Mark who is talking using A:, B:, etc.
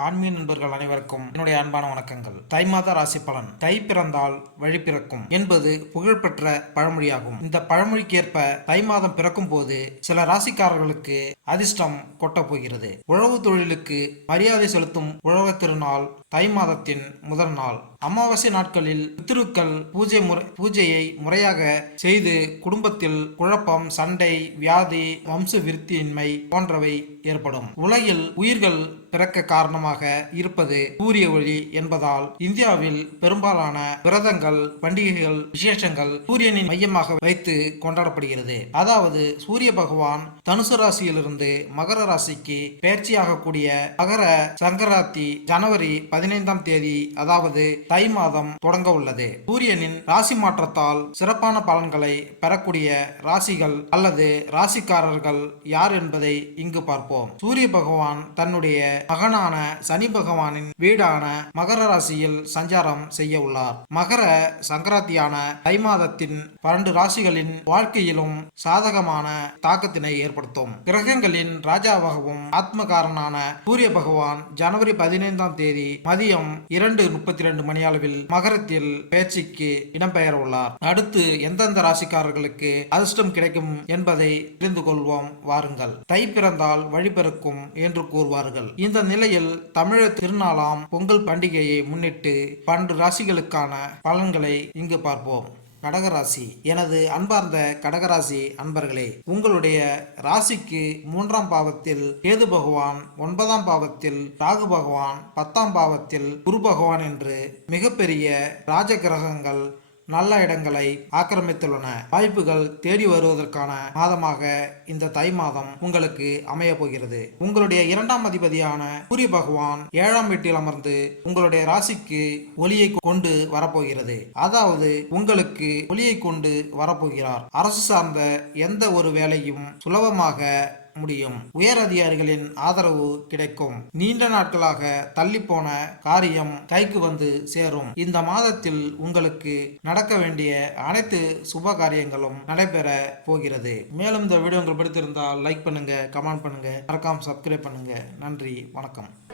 A: ஆன்மீக நண்பர்கள் அனைவருக்கும் என்னுடைய அன்பான வணக்கங்கள். தை மாத ராசி பலன். தை பிறந்தால் வழி பிறக்கும் என்பது புகழ்பெற்ற பழமொழியாகும். இந்த பழமொழிக்கேற்ப தை மாதம் பிறக்கும் போது சில ராசிக்காரர்களுக்கு அதிர்ஷ்டம் கொட்டப் போகிறது. உழவு தொழிலுக்கு மரியாதை செலுத்தும் உழவு திருநாள் தை மாதத்தின் முதல் நாள். அமாவாசை நாட்களில் பித்ருக்கள் பூஜை முறை பூஜையை முறையாக செய்து குடும்பத்தில் குழப்பம் சண்டை வியாதி வம்ச விருத்தியின்மை போன்றவை ஏற்படும். உலகில் உயிர்கள் பிறக்க காரணமாக இருப்பது சூரிய ஒளி என்பதால் இந்தியாவில் பெரும்பாலான விரதங்கள் பண்டிகைகள் விசேஷங்கள் சூரியனின் மையமாக வைத்து கொண்டாடப்படுகிறது. அதாவது சூரிய பகவான் தனுசு ராசியிலிருந்து மகர ராசிக்கு பயிற்சியாகக்கூடிய மகர சங்கராத்தி ஜனவரி பதினைந்தாம் தேதி அதாவது தை மாதம் தொடங்க உள்ளது. சூரியனின் ராசி மாற்றத்தால் சிறப்பான பலன்களை பெறக்கூடிய ராசிகள் அல்லது ராசிக்காரர்கள் யார் என்பதை இங்கு பார்ப்போம். சூரிய பகவான் தன்னுடைய மகனான சனி பகவானின் வீடான மகர ராசியில் சஞ்சாரம் செய்ய உள்ளார். மகர சங்கராந்தியான தை மாதத்தின் பன்னெண்டு ராசிகளின் வாழ்க்கையிலும் சாதகமான தாக்கத்தினை ஏற்படுத்தும். கிரகங்களின் ராஜாவாகவும் ஆத்மகாரனான சூரிய பகவான் ஜனவரி பதினைந்தாம் தேதி மதியம் இரண்டு முப்பத்தி ரெண்டு மணி அளவில் மகரத்தில் பேச்சுக்கு இடம்பெயர உள்ளார் அடுத்து எந்தெந்த ராசிக்காரர்களுக்கு அதிர்ஷ்டம் கிடைக்கும் என்பதை தெரிந்து கொள்வோம். வாருங்கள். தை பிறந்தால் வழிபிறக்கும் என்று கூறுவார்கள். இந்த நிலையில் தமிழர் திருநாளாம் பொங்கல் பண்டிகையை முன்னிட்டு பன்னெண்டு ராசிகளுக்கான பலன்களை இங்கு பார்ப்போம். கடகராசி. எனது அன்பார்ந்த கடகராசி அன்பர்களே உங்களுடைய ராசிக்கு மூன்றாம் பாவத்தில் கேது பகவான் ஒன்பதாம் பாவத்தில் ராகு பகவான் பத்தாம் பாவத்தில் குரு பகவான் என்று மிகப்பெரிய ராஜ கிரகங்கள் நல்ல இடங்களை ஆக்கிரமித்துள்ளன. வாய்ப்புகள் தேடி வருவதற்கான மாதமாக இந்த தை மாதம் உங்களுக்கு அமைய போகிறது. உங்களுடைய இரண்டாம் அதிபதியான சூரிய பகவான் ஏழாம் வீட்டில் அமர்ந்து உங்களுடைய ராசிக்கு ஒளியை கொண்டு வரப்போகிறது. அதாவது உங்களுக்கு ஒளியை கொண்டு வரப்போகிறார். அரசு சார்ந்த எந்த ஒரு வேலையும் சுலபமாக முடியும். உயர் அதிகாரிகளின் ஆதரவு கிடைக்கும். நீண்ட நாட்களாக தள்ளிப்போன காரியம் கைக்கு வந்து சேரும். இந்த மாதத்தில் உங்களுக்கு நடக்க வேண்டிய அனைத்து சுப காரியங்களும் நடைபெற போகிறது. மேலும் இந்த வீடியோ உங்களுக்கு பிடித்திருந்தால் லைக் பண்ணுங்க கமெண்ட் பண்ணுங்க மறக்காம சப்ஸ்கிரைப் பண்ணுங்க. நன்றி வணக்கம்.